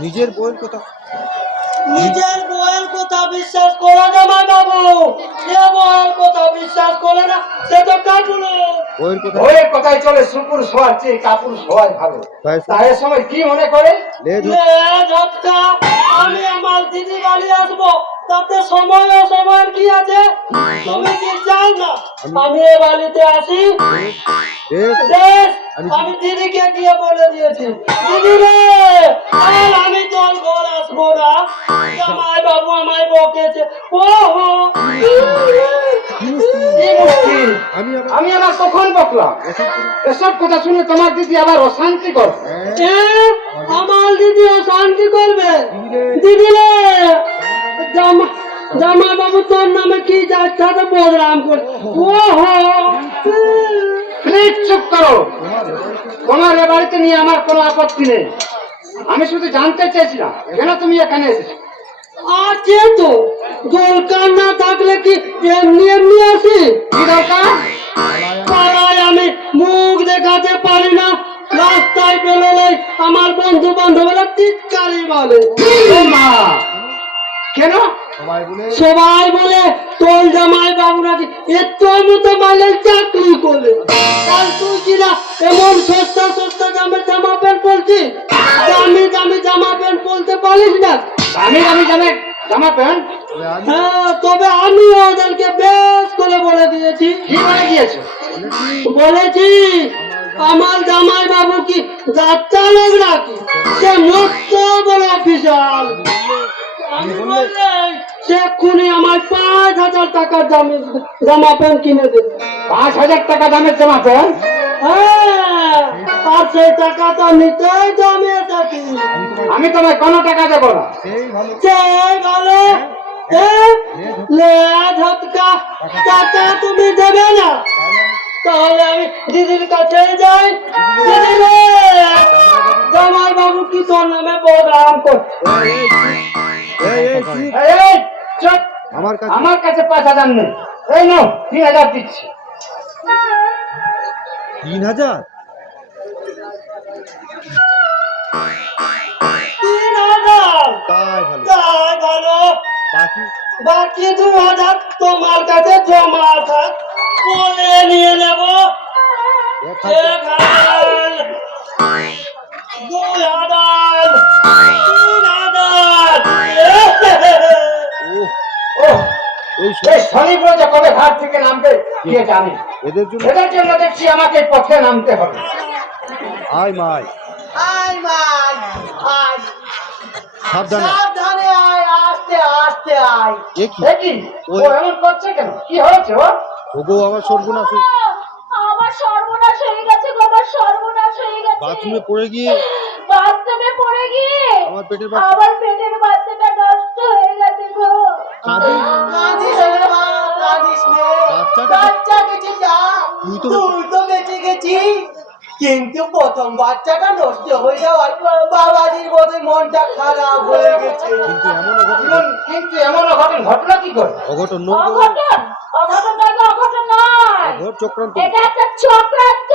নিজের বউয়ের কথা নিজের বউয়ের কথা বিশ্বাস করে না মা বাবু, যে বউয়ের কথা বিশ্বাস করে না সে তো কাপুরু। বউয়ের কথাই চলে শুকুর শোয়ার চেয়ে কাপুর শোয়াই ভালো। তাই এ সময় কি মনে করে? ঝটকা, আমি আমার দিদি বাড়ি আসবো, তাতে সময় ও সময়ের কি আছে? তুমি কি চাও না আমি এ বাড়িতে আসি? বেশ, আমি দিদিকে গিয়ে বলে দিয়েছি, দিদি রে আমি তোর ঘর আসবো না, জামাই বাবু আমায় বকেছে। ওহো আমি আবার কখন বকলাম? এসব কথা শুনে তোমার দিদি আবার অশান্তি করবে। আমার দিদি অশান্তি করবে? দিদি রে জামাই বাবু তোর নামে কি যাচ্ছে বদনাম করে। ওহো প্লিজ চুপ করো। তোমার এ বাড়িতে নিয়ে আমার কোনো আপত্তি নেই। আমি শুধু জানতে চেয়েছিলাম কেন তুমি এখানে এসেছো। আছে তো, দরকার না থাকলে কি এমনি এমনি আসি? কি দরকার? পাড়ায় আমি মুখ দেখাতে পারি না, রাস্তায় বেরোলেই আমার বন্ধু বান্ধবরা চিৎকারি বলে। মা কেন? সবাই বলে তোর জামাই বাবু নাকি এত মতো মাইলের চাকরি করে। তাই তুই কিনা এমন সস্তা সস্তা দামের জামা প্যান্ট পরছিস, দামি দামি জামা প্যান্ট পরতে পারিস না। দামি দামি জামা প্যান্ট? হ্যাঁ, তবে আমি ওদেরকে বেশ করে বলে দিয়েছি। কি বলে গিয়েছো? বলেছি আমার জামাই বাবু কি যাত্রা লোক নাকি, সে মস্ত বড় অফিসার। আমি বললে সে এক্ষুনি আমার 5,000 টাকার দামের জামা প্যান্ট কিনে দেবে। 5,000 টাকা দামের জামা প্যান্ট? হ্যাঁ, আর সেই টাকা তো নিতেই তো আমি এসেছি। আমি তোমায় কোনো টাকা দেবো না। সেই ভালো লে ঝটকা, টাকা তুমি দেবে না? তাহলে আমি দিদির কাছে যাই। দিদি রে জামাই বাবু কি তোর নামে বদনাম করছে। আমার কাছে 5,000 নেই। এই নাও 3,000 দিচ্ছি। 3,000? 3,000? তাই ভালো। তাই ভালো। বাকি বাকি 2,000 তোমার কাছে জমা থাক, বলে নিয়ে নেব। 1,000, 2,000, 3,000। এই শনিবার যে কবে ঘাট থেকে নামবে কে জানে। এদের জন্য দেখছি আমাকে পথে নামতে হবে। আয় মাই, আয় মাই আয়, সাবধানে। সাবধানে আয়, আস্তে আস্তে আয়। কি ও এমন করছে কেন? কি হয়েছে ও? ওগো আমার সর্বনাশ, আমার সর্বনাশ হয়ে গেছে গো, আমার সর্বনাশ হয়ে গেছে। বাথরুমে পড়ে গিয়ে আমার পেটের বাচ্চাটা নষ্ট হয়ে গেছে গো। কাঁদিস রে মা, কাঁদিস নে। বাচ্চা বেঁচে যা, তুই তো বেঁচে গেছিস, কিন্তু প্রথম বাচ্চাটা নষ্ট হয়ে যাওয়ার বাবাজির বোধ মনটা খারাপ হয়ে গেছে। কিন্তু এমন অঘটন ঘটনা কি করে? অঘটন চক্রান্ত। এটা একটা চক্রান্ত।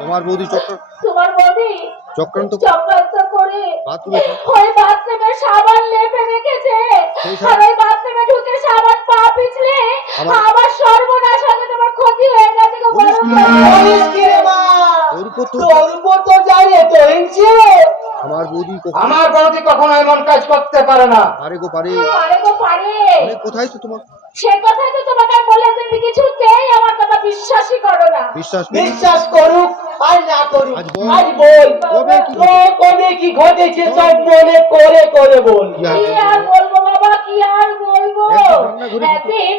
তোমার বৌদি চক্রান্ত করে ওই বাথরুমে সাবান লেপে রেখেছে, আর ওই বাথরুমে ঢুকে সাবান পা পিছলে আবার সর্বনাশ হবে, তোমার ক্ষতি হয়ে গেছে গো। তোর উপর তো জানে তো হিংসে। আমার বৌদি কখনো এমন কাজ করতে পারে না। পারে। কোথায় তো তোমার সে কথাই তো তোমাকে বলে, তুমি কিছুতেই আমার কথা বিশ্বাসই করো না। বিশ্বাস করুক আর না করুক, আজ বল কবে কি ঘটেছে সব মনে করে বল। কি আর বলবো বাবা, কি আর বলবো। একদিন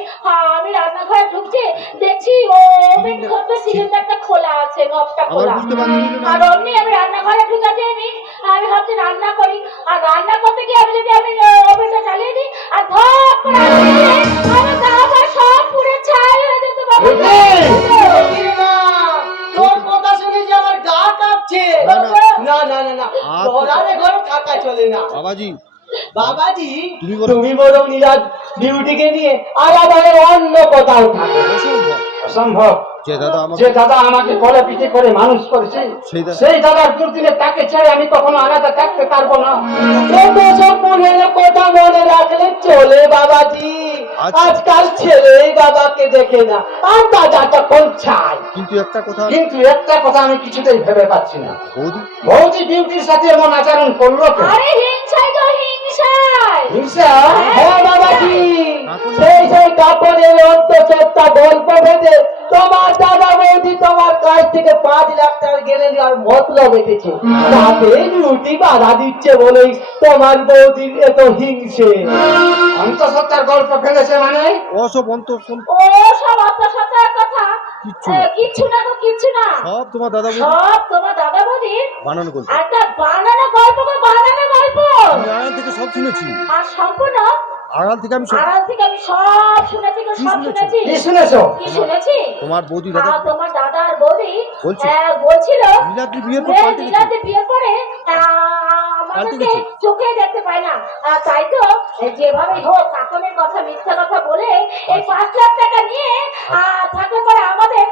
আমি রান্নাঘরে ঢুকছি, দেখছি ওভেন ঘরটা সিলিন্ডারটা খোলা আছে, নবটা খোলা। আর অমনি আমি রান্নাঘরে ঢুকেছি, আমি ভাবছি রান্না করি, আর রান্না করতে গিয়ে আমি ওভেনটা চালিয়ে দিই, আর ধপ করে আমার গা পা সব পুড়ে ছাই হয়ে যেত বাবা। তোর কথা শুনে যে আমার গা কাঁপছে। না ঘরে ঘরে থাকা চলে না। বাবাজি তুমি বরং নীলাজ বিউটিকে নিয়ে আলাদা অন্য কোথাও থাকো। অসম্ভব। যে দাদা আমাকে কোলে পিঠে করে মানুষ করেছে, সেই দাদার দুর্দিনে তাকে ছেড়ে আমি কখনো আলাদা থাকতে পারবো না। সব মনের কথা মনে রাখলে চলে বাবাজি। আচ্ছা। আজকাল ছেলেই বাবাকে দেখে না, আর দাদা তখন চাই। কিন্তু একটা কথা আমি কিছুতেই ভেবে পাচ্ছি না। বৌদি বৌদি বিউটির সাথে এমন আচরণ করলো কেন? আরে হিংসাই তো হিংসাই। হিংসা? হ্যাঁ বাবাজি, কাকুর সেই কাপড়ের অন্তঃসত্ত্বা গল্প ভেবে তোমার দাদা বৌদি তোমার কাছ থেকে 5 লাখ টাকা গেলে নেওয়ার মতলব এসেছে। তাতে বিউটি বাধা দিচ্ছে বলেই তোমার বৌদির এত হিংসে। অন্তঃসত্ত্বার গল্প ফেলেছে মানে? অসব অন্তর ও সব অন্তঃসত্ত্বার কথা কিচ্ছু না। কিচ্ছু না তো কিচ্ছু না। সব তোমার দাদা বৌদি সব তোমার দাদা বৌদির বানানো গল্প। একটা বানানো গল্প গো, বানানো গল্প। আমি আড়াল থেকে সব শুনেছি। আর সম্পূর্ণ আড়াল থেকে আমি সব আড়াল থেকে আমি সব শুনেছি গো, কি সব শুনেছো? শুনেছি। কি শুনেছো? কি শুনেছি? তোমার বৌদি দাদা তোমার দাদা আর বৌদি বলছে? বলছিল লীলাদ্রি বিয়ের পর যে পাল্টে গেছে। লীলাদ্রি বিয়ের পরে আমাদেরকে গেছে। চোখে দেখতে পায় না। তাই তো যেভাবে হোক কাকনের কথা মিথ্যা কথা বলে এই 5 লাখ টাকা নিয়ে থাকলে পরে আমাদের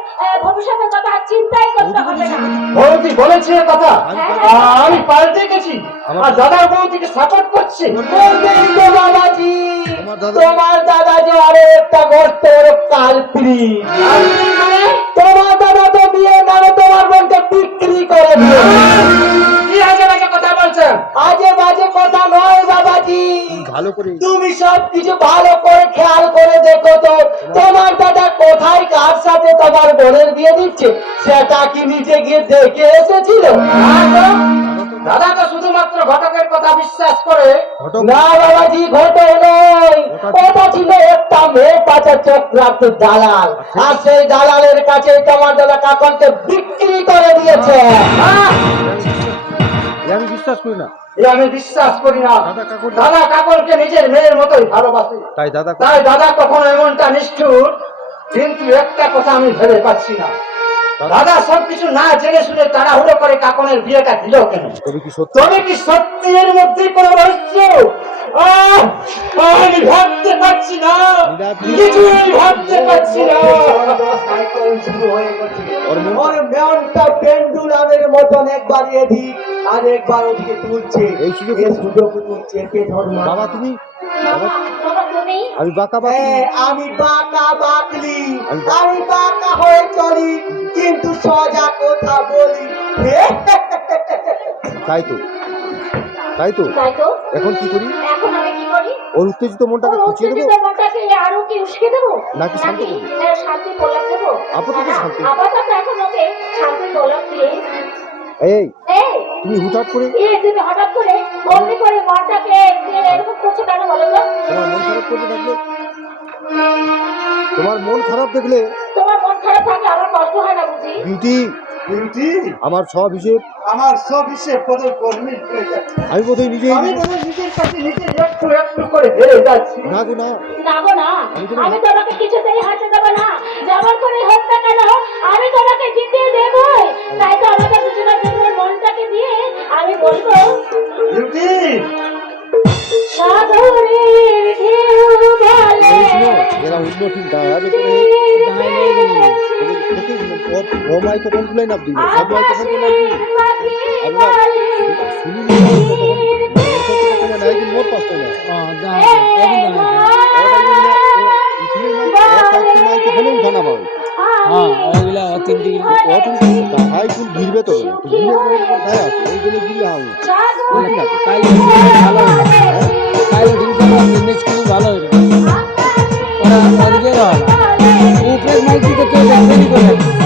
ভবিষ্যতের কথা আর চিন্তাই করতে হবে না। বৌদি বলেছে এ কথা? হ্যাঁ। আমি পাল্টে গেছি আর দাদা বৌদিকে সাপোর্ট করছে। বলবেন তো বাবাজি, তোমার দাদা- তোমার দাদা যে আরো একটা গর্তের কালপ্রিট। তোমার দাদা তো বিয়ে নামে তোমার বোনকে বিক্রি করে দিয়েছে। কি আজে বাজে কথা বলছেন? আজে বাজে কথা নয় বাবাজি, ভালো করে তুমি সব কিছু ভালো করে খেয়াল করে দেখো তো তোমার দাদা কোথায় কার সাথে তোমার বোনের বিয়ে দিচ্ছে সেটা কি নিজে গিয়ে দেখে এসেছিল? দাদা তো শুধুমাত্র ঘটকের কথা বিশ্বাস করে। ঘটক না বাবাজি, ঘটক নয়, ওটা ছিল একটা মেয়ে পাচার চক্রান্ত দালাল, আর সেই দালালের কাছে তোমার দাদা কাকনকে বিক্রি করে দিয়েছে। আমি বিশ্বাস করি না। এ আমি বিশ্বাস করি না। দাদা কাকুর দাদা কাকরকে নিজের মেয়ের মতোই ভালোবাসে। তাই দাদা তাই দাদা কখনো এমনটা নিষ্ঠুর। কিন্তু একটা কথা আমি ভেবে পাচ্ছি না, দাদা সবকিছু না জেনে শুনে তাড়াহুড়ো করে কাকনের বিয়েটা দিল কেন? তবে কি সত্য? তবে কি সত্যি এর মধ্যে কোনো রহস্য? আমি ভাবতে পারছি না, কিছুই ভাবতে পারছি না। ওর মন- ওর মনটা পেন্ডুলামের মতন একবার এদিক আর একবার ওদিকে তুলছে, এই সুযোগ- এই সুযোগ তুলছে পেছন মাথা। বাবা তুমি বাবা, বাবা তুমি আমি বাঁকা বাঁকি হ্যাঁ, আমি বাঁকা বাকলি, আমি- আমি বাঁকা হয়ে চলি কিন্তু সোজা কথা বলি। তাই তো তাই তো তাই তো এখন কি করি? এখন আমি কি করি? ওর উত্তেজিত মনটাকে ওর খুঁচিয়ে দেবো উত্তেজিত মনটাকে আরো কি উস্কে দেবো? নাকি শান্ত করবো? শান্তি প্রলাপ দেবো? আপাতত না, শান্তি। আপাতত এখন ওকে শান্তি প্রলাপ দিয়ে এই এই তুমি হুটহাট করে তুমি হঠাৎ করে অমনি করে মনটাকে এরকম করছো কেন বলো তো? তোমার মন খারাপ করতে থাকলে তোমার মন খারাপ দেখলে তোমার মন খারাপ থাকলে আমার কষ্ট হয় না বুঝি? বিউটি বিউটি, আমার সব হিসেব আমার সব হিসেব পদের কর্মী হয়ে যাচ্ছে। আমি বোধহয় নিজেই আমি মনে হয় নিজের কাছে নিজে একটু একটু করে হেরে যাচ্ছি। না গো না না গো না, আমি তোমাকে কিছুতেই হাতে দেবো না। যেমন করে হোক না কেন আমি তোমাকে জিতিয়ে দেবই। তাই তো আমাকে দুজনের দুজনের মনটাকে দিয়ে আমি বলবো বিউটি, সাগরের ঢেউ বলে এরা অন্য ঠিক দাঁড়াবে করে ও মাইক্রোফোন তুলে নাম দিবে সব মাইক্রোফোন তুলে নাম দিবে আমরা শুনি একদিন মোট পাঁচটা না মাইক্রোফোনে উঠানা পাবে হাই ফুল ঘিরবে তো ঘিরে কোথায় আছে ওই জন্য ঘিরে হাউ ওই না ভালো হইলো ওরা ওদিকে উপরে মাইক দিতে কেউ দেখবেনি করে